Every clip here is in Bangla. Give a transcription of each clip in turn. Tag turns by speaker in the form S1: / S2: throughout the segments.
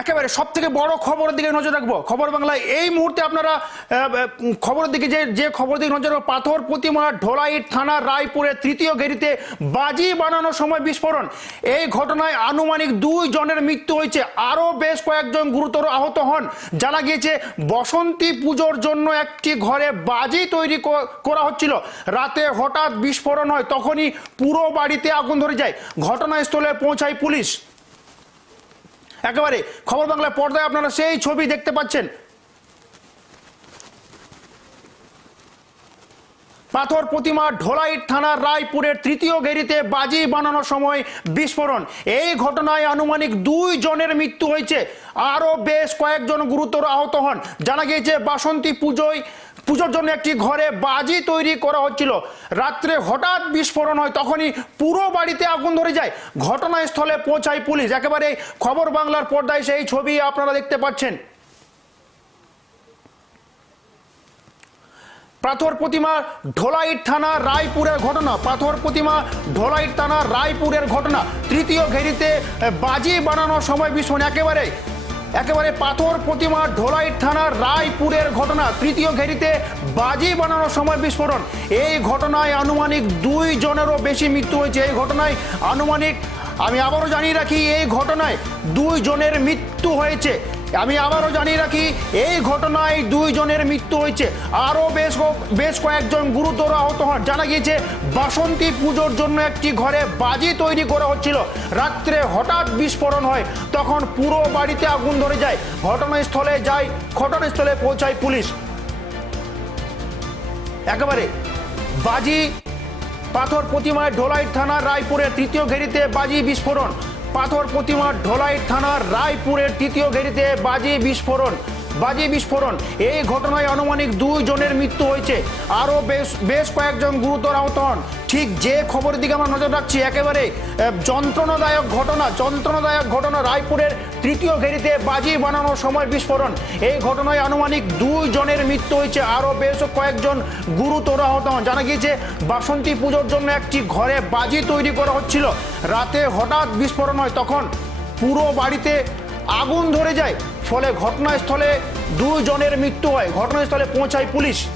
S1: একেবারে সব থেকে বড় খবরের দিকে নজর রাখব। খবর বাংলায় এই মুহূর্তে আপনারা খবরের দিকে যে যে খবর দিকে নজর রাখব, পাথর প্রতিমা ঢোলাইট থানা রায়পুরের তৃতীয় গেরিতে বাজি বানানোর সময় বিস্ফোরণ। এই ঘটনায় আনুমানিক দুই জনের মৃত্যু হয়েছে। আরও বেশ কয়েকজন গুরুতর আহত হন। জানা গিয়েছে, বসন্তী পুজোর জন্য একটি ঘরে বাজি তৈরি করা হচ্ছিল। রাতে হঠাৎ বিস্ফোরণ হয়, তখনই পুরো বাড়িতে আগুন ধরে যায়। ঘটনাস্থলে পৌঁছায় পুলিশ। একেবারে খবর বাংলার পর্দায় আপনারা সেই ছবি দেখতে পাচ্ছেন। পাথর প্রতিমা ঢোলাইট থানার রায়পুরের তৃতীয় গেরিতে বাজি বানানোর সময় বিস্ফোরণ। এই ঘটনায় আনুমানিক দুই জনের মৃত্যু হয়েছে। আরও বেশ কয়েকজন গুরুতর আহত হন। জানা গিয়েছে, বাসন্তী পুজোয় পুজোর জন্য একটি ঘরে বাজি তৈরি করা হচ্ছিল। রাত্রে হঠাৎ বিস্ফোরণ হয়, তখনই পুরো বাড়িতে আগুন ধরে যায়। ঘটনাস্থলে পৌঁছায় পুলিশ। একেবারে খবর বাংলার পর্দায় সেই ছবি আপনারা দেখতে পাচ্ছেন। পাথর প্রতিমা ঢোলাইট থানা, রায়পুরের ঘটনা। পাথর প্রতিমা ঢোলাইট থানা, রায়পুরের ঘটনা। তৃতীয় ঘেরিতে বাজি বানানোর সময় বিস্ফোরণ। একেবারে একেবারে পাথর প্রতিমা ঢোলাই থানার রায়পুরের ঘটনা, তৃতীয় ঘেরিতে বাজি বানানোর সময় বিস্ফোরণ। এই ঘটনায় আনুমানিক দুই জনেরও বেশি মৃত্যু হয়েছে। এই ঘটনায় আনুমানিক, আমি আবারও জানিয়ে রাখি, এই ঘটনায় দুই জনের মৃত্যু হয়েছে। আমি আবারও জানিয়ে রাখি, এই ঘটনায় দুইজনের মৃত্যু হয়েছে। আরও বেশ বেশ কয়েকজন গুরুতর আহত হন। জানা গিয়েছে, বাসন্তী পুজোর জন্য একটি ঘরে বাজি তৈরি করা হচ্ছিল। রাত্রে হঠাৎ বিস্ফোরণ হয়, তখন পুরো বাড়িতে আগুন ধরে যায়। ঘটনাস্থলে যায় ঘটনাস্থলে পৌঁছায় পুলিশ। একেবারে বাজি পাথর প্রতিমায় ঢোলাই থানার রায়পুরের তৃতীয় ঘেরিতে বাজি বিস্ফোরণ। পাথর প্রতিমার ঢোলাই থানার রায়পুরের তৃতীয় ঘেরিতে বাজি বিস্ফোরণ। বাজি বিস্ফোরণ। এই ঘটনায় আনুমানিক দুই জনের মৃত্যু হয়েছে। আরও বেশ বেশ কয়েকজন গুরুতর আহত হন। ঠিক যে খবরের দিকে আমরা নজর রাখছি, একেবারে যন্ত্রণাদায়ক ঘটনা যন্ত্রণাদায়ক ঘটনা রায়পুরের তৃতীয় ঘেরিতে বাজি বানানোর সময় বিস্ফোরণ। এই ঘটনায় আনুমানিক দুই জনের মৃত্যু হয়েছে। আরও বেশ কয়েকজন গুরুতর আহত হন। জানা গিয়েছে, বাসন্তী পুজোর জন্য একটি ঘরে বাজি তৈরি করা হচ্ছিল। রাতে হঠাৎ বিস্ফোরণ হয়, তখন পুরো বাড়িতে আগুন ধরে যায়। ফলে ঘটনাস্থলে দুজনের মৃত্যু হয়। ঘটনাস্থলে পৌঁছায় পুলিশ।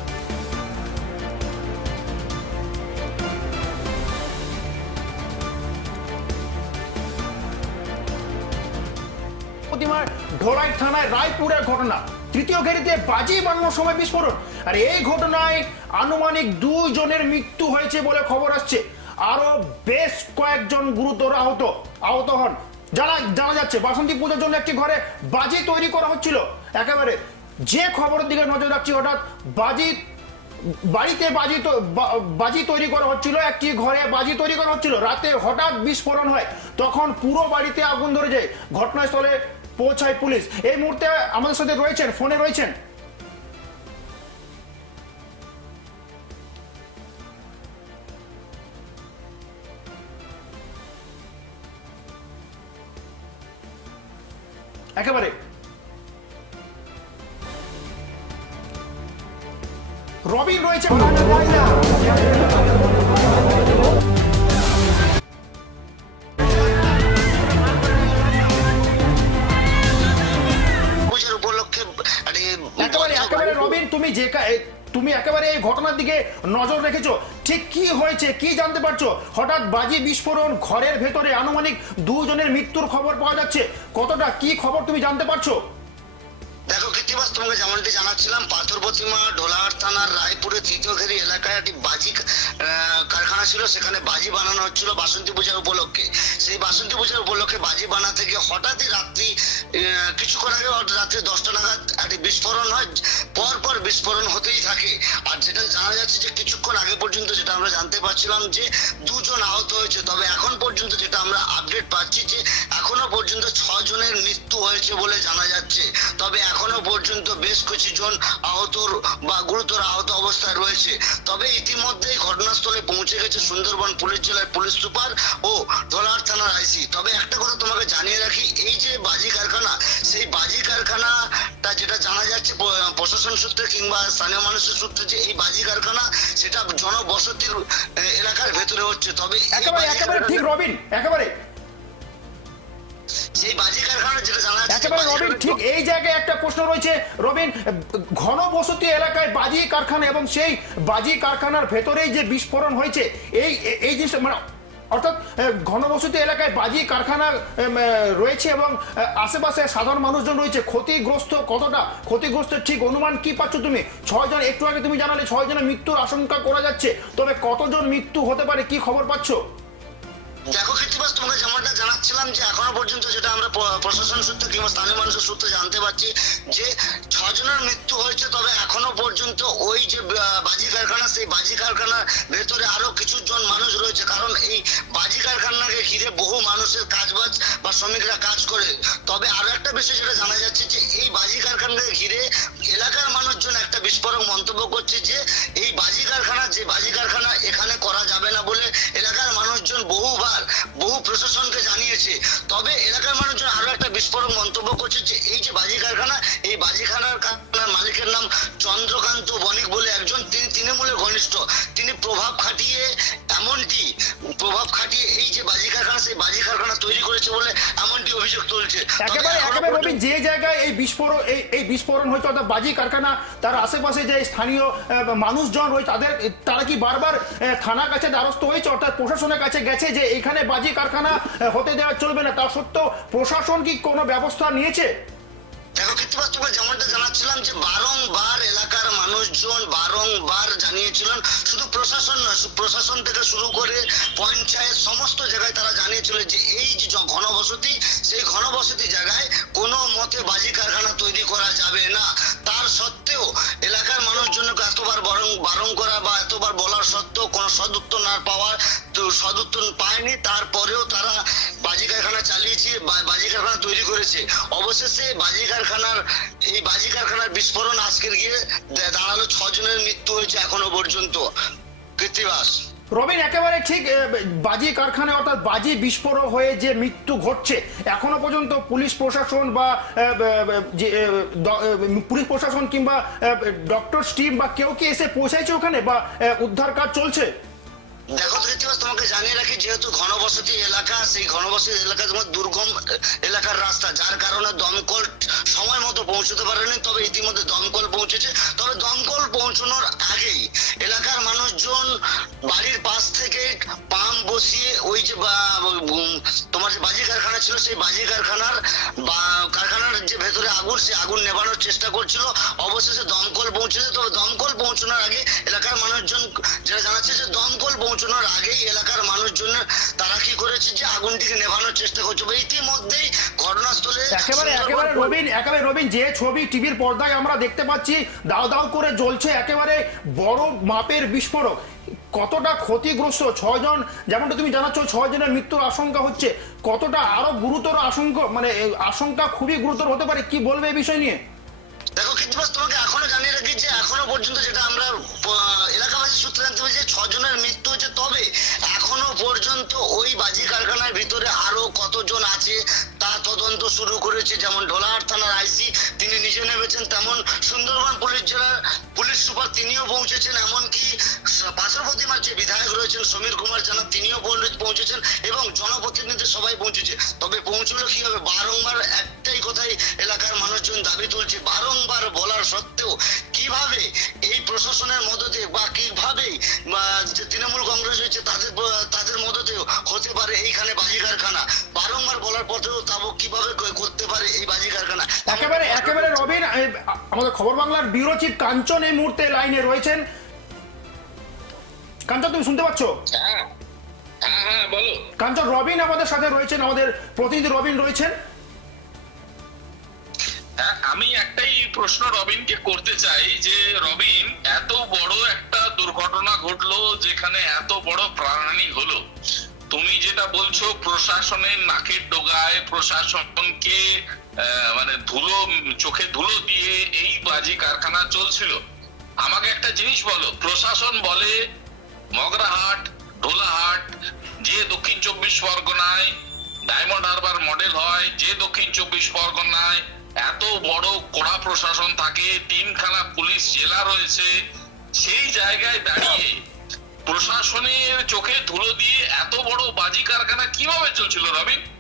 S1: প্রতিমার ঢোলাই থানায় রায়পুরের ঘটনা। তৃতীয় ঘেরিতে বাজি বানানোর সময় বিস্ফোরণ। আর এই ঘটনায় আনুমানিক দুই জনের মৃত্যু হয়েছে বলে খবর আসছে। আরও বেশ কয়েকজন গুরুতর আহত আহত হন। জানা জানা যাচ্ছে, বাসন্তী পুজোর জন্য একটি ঘরে বাজি তৈরি করা হচ্ছিল। একেবারে যে খবরের দিকে নজর রাখছি, হঠাৎ বাজি, বাড়িতে বাজি বাজি তৈরি করা হচ্ছিল, একটি ঘরে বাজি তৈরি করা হচ্ছিল। রাতে হঠাৎ বিস্ফোরণ হয়। তখন পুরো বাড়িতে আগুন ধরে যায়। ঘটনাস্থলে পৌঁছায় পুলিশ। এই মুহূর্তে আমাদের সাথে রয়েছেন ফোনে রয়েছেন। একেবারে। রবিন রয়েছে। তুমি যে তুমি একেবারে এই ঘটনার দিকে নজর রেখেছো। ঠিক কি হয়েছে, কি জানতে পারছ? হঠাৎ বাজি বিস্ফোরণ, ঘরের ভেতরে আনুমানিক দুজনের মৃত্যুর খবর পাওয়া যাচ্ছে। কতটা, কি খবর তুমি জানতে পারছ?
S2: দেখো কৃত্তিবাস তোমাকে যেমনটি জানাচ্ছিলাম পাথর প্রতিমা ঢোলাহাট থানার রায়পুরের তৃতীয়ঘেরি এলাকায় একটি বাজি কারখানা ছিল। সেখানে বাজি বানানো হচ্ছিল বাসন্তী পূজার উপলক্ষে। সেই বাসন্তী পূজার উপলক্ষে বাজি বানাতে গিয়ে হঠাৎই রাত্রি কিছুক্ষণ আগে রাত্রি দশটা বিস্ফোরণ হয়, পর পর বিস্ফোরণ হতেই থাকে। আর যেটা জানা যাচ্ছে যে কিছুক্ষণ আগে পর্যন্ত যেটা আমরা জানতে পারছিলাম যে দুজন আহত হয়েছে, তবে এখন পর্যন্ত যেটা আমরা আপডেট পাচ্ছি যে এখনও পর্যন্ত ছজনের মৃত্যু হয়েছে বলে জানা যাচ্ছে। তবে এখনও পর্যন্ত বেশ কিছুজন আহত বা গুরুতর আহত অবস্থায় রয়েছে। তবে ইতিমধ্যেই ঘটনাস্থলে পৌঁছে গেছে সুন্দরবন পুলিশ জেলার পুলিশ সুপার ও ধোলার থানার আইসি। তবে একটা কথা তোমাকে জানিয়ে রাখি, এই যে বাজি কারখানা, সেই বাজি কারখানাটা যেটা জানা যাচ্ছে প্রশাসন সূত্রে কিংবা স্থানীয় মানুষের সূত্রে যে এই বাজি কারখানা সেটা জনবসতির এলাকার ভেতরে হচ্ছে। তবে
S1: একেবারে একেবারে ঠিক রবিন একেবারে।
S2: সেই বাজি কারখানা যেটা জানা
S1: একেবারে রবিন ঠিক এই জায়গায় একটা প্রশ্ন রয়েছে। রবিন ঘন বসতি এলাকায় বাজি কারখানা এবং সেই বাজি কারখানার ভেতরেই যে বিস্ফোরণ হয়েছে এই এই জিনিসটা মানে অর্থাৎ ঘনবসতি এলাকায় বাজি, কারখানা রয়েছে এবং আশেপাশে সাধারণ মানুষজন রয়েছে। ক্ষতিগ্রস্ত কতটা? ক্ষতিগ্রস্ত ঠিক অনুমান কি পাচ্ছ তুমি? ছয়জন, একটু আগে তুমি জানালে ছয় জনের মৃত্যুর আশঙ্কা করা যাচ্ছে। তবে কতজন মৃত্যু হতে পারে, কি খবর পাচ্ছ?
S2: দেখো কৃত্তিবাস তোমাকে যেমনটা জানাচ্ছিলাম যে এখনও পর্যন্ত যেটা আমরা প্রশাসন সূত্রে কিংবা স্থানীয় মানুষের সূত্রে জানতে পারছি যে ছজনের মৃত্যু হয়েছে, তবে এখনও পর্যন্ত ওই যে বাজি কারখানা, সেই বাজি কারখানার ভেতরে আরও কিছু জন মানুষ রয়েছে। কারণ এই বাজি কারখানাকে ঘিরে বহু মানুষের কাজবাজ বা শ্রমিকরা কাজ করে। তবে আরও একটা বিষয় যেটা জানা যাচ্ছে যে এই বাজি কারখানাকে ঘিরে এলাকার মানুষজন একটা বিস্ফোরক মন্তব্য করছে যে এই বাজি কারখানা, যে বাজি কারখানা এখানে করা যাবে না বলে মানুষজন বহুবার, বহু প্রশাসনকে জানিয়েছে। তবে এলাকার মানুষজন আরও একটা বিস্ফোরক মন্তব্য করছে যে, এই যে বাজি কারখানা, এই বাজি কারখানার মালিকের নাম চন্দ্রকান্ত বণিক বলে একজন। তিনি তৃণমূলের ঘনিষ্ঠ। তিনি প্রভাব খাটিয়ে এমনটি প্রভাব খাটিয়ে এই যে বাজি কারখানা সেই বাজি কারখানা তৈরি করেছে বলে এমনটি অভিযোগ তুলছে।
S1: একেবারে একেবারে রবি যে জায়গায় এই বিস্ফোরণ এই এই বিস্ফোরণ হয়েছে অর্থাৎ বাজি কারখানা তার আশেপাশে যে স্থানীয় মানুষজন রয়েছে তাদের তারা কি বারবার থানার কাছে দ্বারস্থ হয়েছে অর্থাৎ প্রশাসনের কাছে গেছে যে এখানে বাজি কারখানা হতে দেওয়া চলবে না? তা সত্ত্বেও প্রশাসন কি কোনো ব্যবস্থা নিয়েছে?
S2: কৃত্তিবাস যেমনটা জানাচ্ছিলাম যে বারংবার এলাকার মানুষজন বারংবার জানিয়েছিলেন, শুধু প্রশাসন নয় প্রশাসন থেকে শুরু করে পঞ্চায়েত সমস্ত জায়গায় তারা জানিয়েছিল যে এই যে ঘনবসতি, সেই ঘনবসতি জায়গায় কোনো মতে বাজি কারখানা তৈরি করা যাবে না। তার সত্ত্বেও এলাকার মানুষজনকে এতবার বরং বারণ করা বা এতবার বলার সত্ত্বেও কোনো সদুত্তর না পাওয়ার সদুত্তর পায়নি। তারপরেও তারা বাজি কারখানা চালিয়েছে করেছে। অবশেষে বাজি কারখানার এই বাজি কারখানার বিস্ফোরণ আজকের গিয়ে দাঁড়াল ছজনের মৃত্যু হয়েছে এখনও পর্যন্ত। কৃত্তিবাস।
S1: রবিন একেবারে ঠিক বাজি কারখানায় অর্থাৎ বাজি বিস্ফোরক হয়ে যে মৃত্যু ঘটছে, এখনও পর্যন্ত পুলিশ প্রশাসন বা পুলিশ প্রশাসন কিংবা ডক্টর টিম বা কেউ কি এসে পৌঁছাইছে ওখানে বা উদ্ধার কাজ চলছে?
S2: দেখো কৃত্তিবাস তোমাকে জানিয়ে রাখি, যেহেতু ঘনবসতি এলাকা, সেই ঘনবসতি এলাকা তোমার দুর্গম এলাকার রাস্তা, যার কারণে দমকল পৌঁছতে পারেনি তবে ইতিমধ্যে দমকল পৌঁছেছে। তবে দমকল পৌঁছানোর আগেই এলাকার মানুষজন বাড়ির পাশ থেকে পাম্প বসিয়ে ওই যে তোমার যে বাজি কারখানা ছিল সেই বাজি কারখানার বা কারখানার যে ভেতরে আগুন সেই আগুন নেভানোর চেষ্টা করছিল। অবশেষে দমকল পৌঁছেছে। তবে দমকল পৌঁছানোর আগে এলাকার মানুষজন যারা জানাচ্ছে যে দমকল পৌঁছানোর আগেই এলাকার মানুষজন তারা কি করেছে যে আগুনটিকে নেভানোর চেষ্টা করছে। ইতিমধ্যেই ঘটনাস্থলে
S1: একেবারে একেবারে রবিন একেবারে রবিন যে ছবি টিভির পর্দায় আমরা দেখতে পাচ্ছি, দাও দাও করে জ্বলছে একেবারে বড় মাপের বিস্ফোরক। কতটা ক্ষতিগ্রস্ত ছয়জন, যেমনটা তুমি জানাচ্ছ ছয় জনের মৃত্যুর আশঙ্কা হচ্ছে। কতটা আরও গুরুতর আশঙ্কা মানে আশঙ্কা খুবই গুরুতর হতে পারে, কি বলবে এই বিষয় নিয়ে?
S2: দেখো কৃত্তিবাস, তোমাকে এখনও জানিয়ে রাখি যে এখনও পর্যন্ত যেটা আমরা এলাকাবাসী সূত্রে জানতে পারছি ছজনের মৃত্যু হয়েছে। তবে এখনও পর্যন্ত ওই বাজি কারখানার ভিতরে আরও কতজন আছে, তা তদন্ত শুরু করেছে যেমন ঢোলাহাট থানার আইসি, তিনি নিজে নেমেছেন তেমন সুন্দরবন পুলিশ জেলার পুলিশ সুপার তিনিও পৌঁছেছেন, এমনকি পার্শ্বপ্রতিমার যে বিধায়ক রয়েছেন সমীর কুমার জানা, তিনিও পৌঁছেছেন এবং জনপ্রতিনিধি সবাই পৌঁছেছে। তবে পৌঁছলো কি হবে বারংবার একটাই কথাই এলাকার মানুষজন দাবি তুলছে, বারংবার বলার সত্ত্বেও কীভাবে এই প্রশাসনের মদতে বা কীভাবে যে তৃণমূল কংগ্রেস রয়েছে তাদের তাদের মদতে হতে পারে এইখানে বাজি কারখানা? বারংবার বলার পরেও তাবো কীভাবে করতে পারে এই বাজি কারখানা?
S1: একেবারে একেবারে রবিন আমাদের খবর বাংলার ব্যুরো চিফ কাঞ্চন এই মুহূর্তে লাইনে রয়েছেন। কাঞ্চন তুমি শুনতে পাচ্ছ?
S3: হ্যাঁ। হ্যাঁ হ্যাঁ
S1: কাঞ্চন রবিন আমাদের সাথে রয়েছেন আমাদের প্রতিনিধি রবিন রয়েছেন।
S3: আমি একটাই প্রশ্ন রবিনকে করতে চাই যে রবিন এত বড় একটা দুর্ঘটনা ঘটলো যেখানে এত বড় প্রাণহানি হলো। তুমি যেটা বলছো প্রশাসনের নাকের ডোগায় প্রশাসনকে মানে ধুলো চোখে ধুলো দিয়ে এই বাজি কারখানা চলছিল। আমাকে একটা জিনিস বলো প্রশাসন বলে মগরাহাট, ঢোলাহাট, যে দক্ষিণ চব্বিশ পরগনায় ডায়মন্ড হারবার মডেল হয়, যে দক্ষিণ চব্বিশ পরগনায় এত বড় কড়া প্রশাসন থাকে, তিনখানা পুলিশ জেলা রয়েছে, সেই জায়গায় দাঁড়িয়ে প্রশাসনের চোখে ধুলো দিয়ে এত বড় বাজি কারখানা কীভাবে চলছিল রবিন?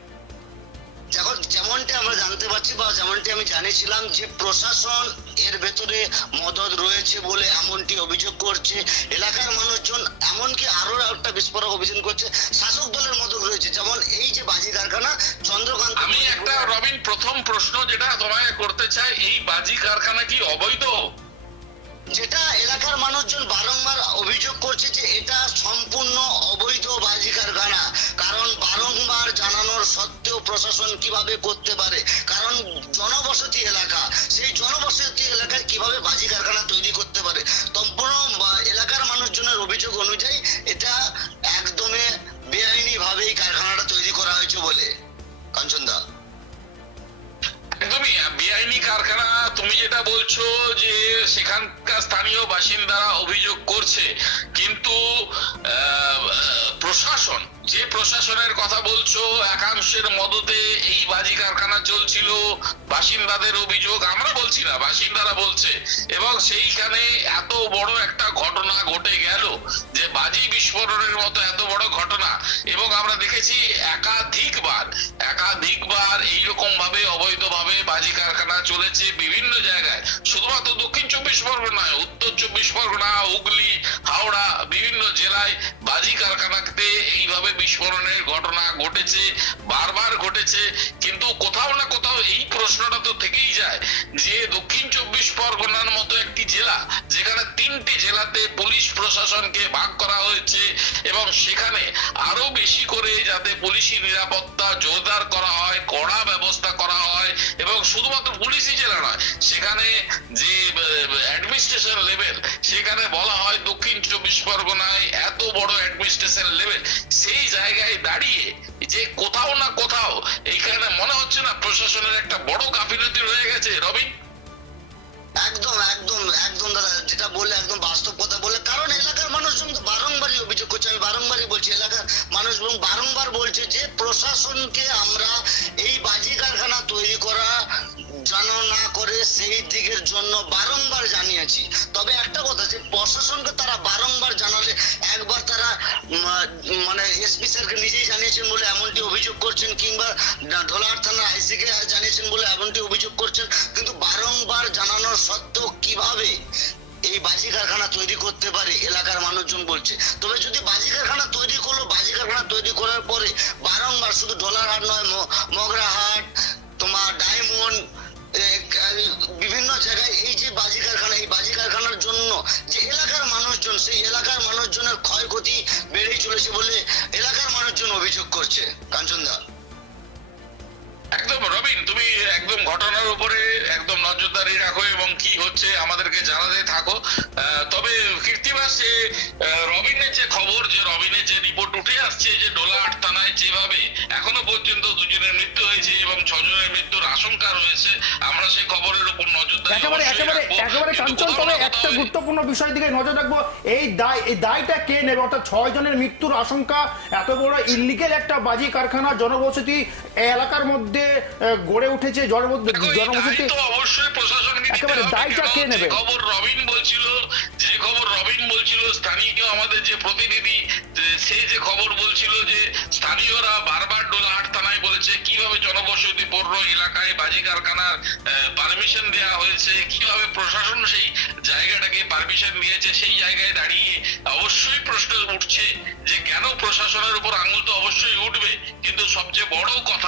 S2: দেখো যেমনটি আমরা জানতে পারছি বা যেমনটি আমি জানিয়েছিলাম যে প্রশাসন এর ভেতরে মদত রয়েছে বলে এমনটি অভিযোগ করছে। এলাকার মানুষজন এমনকি আরও একটা বিস্ফোরক অভিযোগ করছে। শাসক দলের মদত রয়েছে যেমন এই যে বাজি কারখানা চন্দ্রকান্ত
S3: আমি একটা রবিন প্রথম প্রশ্ন যেটা তোমাকে করতে চাই এই বাজি কারখানা কি অবৈধ?
S2: যেটা এলাকার মানুষজন বারংবার অভিযোগ করছে যে এটা সম্পূর্ণ অবৈধ বাজি কারখানা কারণ বারংবার জানানোর সত্ত্বেও প্রশাসন কীভাবে করতে পারে? কারণ জনবসতি এলাকা, সেই জনবসতি এলাকায় কীভাবে বাজি কারখানা তৈরি করতে পারে? সম্পূর্ণ এলাকার মানুষজনের অভিযোগ অনুযায়ী এটা একদমই বেআইনি ভাবে এই কারখানাটা তৈরি করা হয়েছে বলে। কাঞ্চন
S3: তুমি যেটা বলছো যে সেখানকার স্থানীয় বাসিন্দারা অভিযোগ করছে, কিন্তু প্রশাসন, যে প্রশাসনের কথা বলছো, একাংশের মদতে এই বাজি কারখানা চলছিল, বাসিন্দাদের অভিযোগ আমরা বলছি না, বাসিন্দারা বলছে। এবং সেইখানে এত বড় একটা ঘটনা ঘটে গেল বাজি বিস্ফোরণের মতো এত বড় ঘটনা। এবং আমরা দেখেছি একাধিকবার একাধিকবার এইরকম ভাবে অবৈধভাবে বাজি কারখানা চলেছে বিভিন্ন জায়গায়। শুধুমাত্র দক্ষিণ চব্বিশ পরগনা নয়, উত্তর চব্বিশ পরগনা, হুগলি, হাওড়া, বিভিন্ন জেলায় বাজি কারখানাতে এইভাবে বিস্ফোরণের ঘটনা ঘটেছে, বারবার ঘটেছে। কিন্তু কোথাও না কোথাও এই প্রশ্নটা তো থেকেই যায় যে দক্ষিণ চব্বিশ পরগনার মতো একটি জেলা, যেখানে তিনটি জেলাতে পুলিশ প্রশাসনকে ভাগ করা হয়েছে এবং সেখানে আরও বেশি করে যাতে পুলিশি নিরাপত্তা জোরদার করা হয়, কড়া ব্যবস্থা করা হয় এবং শুধুমাত্র পুলিশই জেলা নয়, সেখানে যে অ্যাডমিনিস্ট্রেশন লেভেল সেখানে বলা হয় দক্ষিণ চব্বিশ পরগনায় এত বড় অ্যাডমিনিস্ট্রেশন লেভেল সেই জায়গায় দাঁড়িয়ে যে কোথাও না কোথাও, এইখানে মনে হচ্ছে না প্রশাসনের একটা বড় গাফিলতি রয়ে গেছে। রবিন
S2: একদম একদম একদম দাদা, যেটা বললে একদম বাস্তব কথা বলে কারণ এলাকার মানুষজন তো বারংবারই অভিযোগ করছে, আমি বারংবারই বলছি, এলাকার মানুষ এবং বারংবার বলছে যে প্রশাসনকে আমরা এই বাজি কারখানা তৈরি করা যেন না করে সেই দিকের জন্য বারংবার জানিয়েছি। তবে একটা কথা যে প্রশাসনকে তারা বারংবার জানালে একবার তারা মানে এসপি স্যারকে নিজেই জানিয়েছেন বলে এমনটি অভিযোগ করছেন, কিংবা ঢোলার থানার আইসিকে জানিয়েছেন বলে এমনটি অভিযোগ করছেন। কিন্তু বারংবার জানানোর সত্ত্বেও কীভাবে এই বাজি কারখানা তৈরি করতে পারে, এলাকার মানুষজন বলছে। তবে যদি বাজি কারখানা তৈরি করল, বাজি কারখানা তৈরি করার পরে বারংবার শুধু ডলার হাট নয় মগরাহাট তোমার ডায়মন্ড বিভিন্ন জায়গায় এই যে বাজি কারখানা, এই বাজি কারখানার জন্য যে এলাকার মানুষজন, সেই এলাকার মানুষজনের ক্ষয়ক্ষতি বেড়েই চলেছে বলে এলাকার মানুষজন অভিযোগ করছে। কাঞ্চন দা
S3: একদম রবিন তুমি একদম ঘটনার উপরে একদম নজরদারি রাখো এবং কি হচ্ছে আমাদেরকে জানাতে থাকো। তবে কীর্তিবাস যে রবিনের যে খবর যে রবিনের যে রিপোর্ট উঠে আসছে যে ডোলাহাট থানায় যেভাবে এখনও পর্যন্ত দুজনের মৃত্যু হয়েছে এবং ছজনের মৃত্যুর আশঙ্কা রয়েছে আমরা সেই খবরের উপর নজরদারি
S1: একেবারে একেবারে। একেবারে কাঞ্চন তবে একটা গুরুত্বপূর্ণ বিষয় দিকে নজর রাখব। এই দায় এই দায়টা কে নেবে? অর্থাৎ ছয় জনের মৃত্যুর আশঙ্কা এত বড় ইলিগেল একটা বাজি কারখানা জনবসতি এলাকার মধ্যে আহ, গড়ে উঠেছে জনবসতি জনবসতি
S3: অবশ্যই প্রশাসনকে নিতে
S1: একেবারে দায়টা কে নেবে?
S3: খবর রবিন বলছিল যে খবর রবিন বলছিল স্থানীয় আমাদের যে প্রতিনিধি যে খবর বলছিল যে স্থানীয়রা বারবার ডোলাহাট থানায় বলেছে কীভাবে এলাকায় বাজি কারখানার পারমিশন দেওয়া হয়েছে কীভাবে প্রশাসন সেই জায়গাটাকে পারমিশন দিয়েছে সেই জায়গায় দাঁড়িয়ে অবশ্যই প্রশ্ন উঠছে যে কেন প্রশাসনের উপর আঙুল তো অবশ্যই উঠবে কিন্তু সবচেয়ে বড় কথা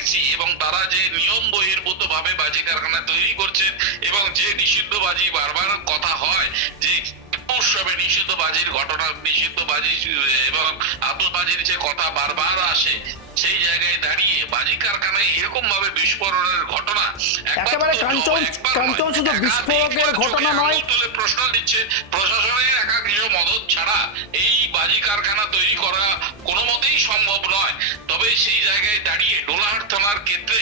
S3: দেখছি এবং তারা যে নিয়ম বহির্ভূত ভাবে বাজি কারখানা তৈরি করছেন এবং যে নিষিদ্ধ বাজি বারবার কথা হয় যে উৎসবে নিষিদ্ধ বাজির ঘটনা নিষিদ্ধ বাজি এবং আতসবাজির যে কথা বারবার আসে সেই জায়গায় দাঁড়িয়ে বাজি কারখানায় এরকম ভাবে বিস্ফোরণের ঘটনা একেবারে
S1: কাঞ্চন- কাঞ্চন শুধু বিস্ফোরকের ঘটনা নয়।
S3: তুলে প্রশ্ন দিচ্ছে প্রশাসনের একাগ্রীয় মদত ছাড়া এই বাজি কারখানা তৈরি করা কোনো মতেই সম্ভব নয় তবে সেই জায়গায় দাঁড়িয়ে ডোলাহাট থানার ক্ষেত্রে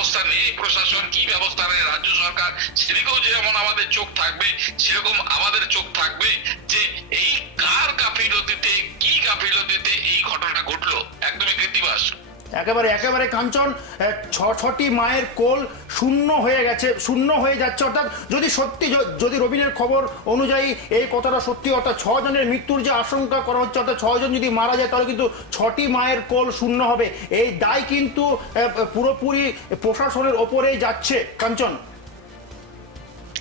S3: ব্যবস্থা নেই, প্রশাসন কি ব্যবস্থা নেয়, রাজ্য সরকার সেদিকেও যেমন আমাদের চোখ থাকবে, সেরকম আমাদের চোখ থাকবে যে এই কার গাফিলতিতে, কি গাফিলতিতে এই ঘটনা ঘটলো। একদমই কৃতিবাস
S1: একেবারে একেবারে কাঞ্চন ছটি মায়ের কোল শূন্য হয়ে গেছে, শূন্য হয়ে যাচ্ছে। অর্থাৎ যদি সত্যি যদি রবিনের খবর অনুযায়ী এই কথাটা সত্যি, অর্থাৎ ছজনের মৃত্যুর যে আশঙ্কা করা হচ্ছে, অর্থাৎ ছজন যদি মারা যায়, তাহলে কিন্তু ছটি মায়ের কোল শূন্য হবে। এই দায় কিন্তু পুরোপুরি প্রশাসনের ওপরেই যাচ্ছে। কাঞ্চন?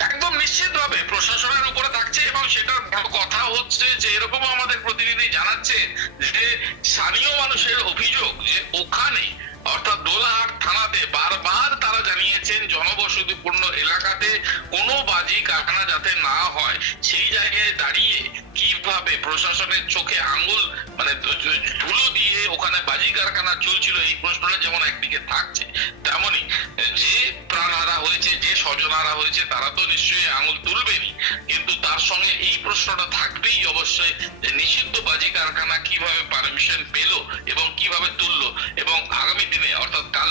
S3: একদম নিশ্চিতভাবে প্রশাসনের উপরে থাকছে এবং বড় কথা হচ্ছে যে এরকম আমাদের প্রতিনিধি জানাচ্ছে যে, স্থানীয় মানুষের অভিযোগ যে, ওখানে অর্থাৎ দোলাহাট থানাতে বারবার তারা জানিয়েছেন জনবসতিপূর্ণ এলাকাতে কোনো বাজি কারখানা যাতে না হয়, সেই জায়গায় দাঁড়িয়ে কীভাবে প্রশাসনের চোখে আঙুল মানে ধুলো দিয়ে ওখানে বাজি কারখানা চলছিল, এই প্রশ্নটা যেমন একদিকে থাকছে তেমনই যে প্রাণহারা হয়েছে, যে হয়েছে তারা তো নিশ্চয়ই আঙুল তুলবেনই কিন্তু তার সঙ্গে এই প্রশ্নটা থাকবেই অবশ্যই যে নিষিদ্ধ বাজি কারখানা কীভাবে পারমিশন পেল এবং কীভাবে তুললো এবং আগামী দিনে, অর্থাৎ কাল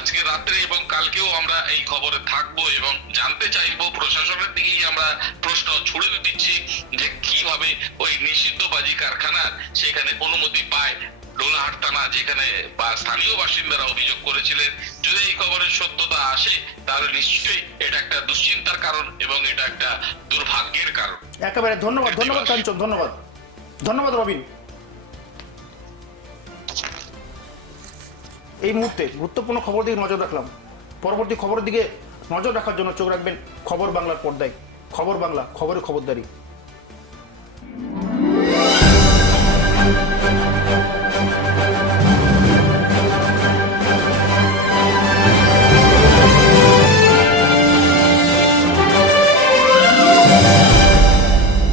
S3: আজকে রাত্রে এবং কালকেও আমরা এই খবরে থাকব এবং জানতে চাইব, প্রশাসনের দিকেই আমরা প্রশ্ন ছুড়ে দিচ্ছি যে কীভাবে ওই নিষিদ্ধ বাজি কারখানার সেখানে অনুমতি পায় ডোলাহাট থানা যেখানে বা স্থানীয় বাসিন্দারা অভিযোগ করেছিলেন যদি এই খবরের সত্যতা আসে তাহলে নিশ্চয়ই এটা একটা দুশ্চিন্তার কারণ এবং এটা একটা দুর্ভাগ্যের কারণ।
S1: একেবারে ধন্যবাদ ধন্যবাদ কাঞ্চন ধন্যবাদ। ধন্যবাদ রবিন। এই মুহূর্তে গুরুত্বপূর্ণ খবর দিকে নজর রাখলাম। পরবর্তী খবরের দিকে নজর রাখার জন্য চোখ রাখবেন খবর বাংলার পর্দায়। খবর বাংলা খবরের খবরদারি।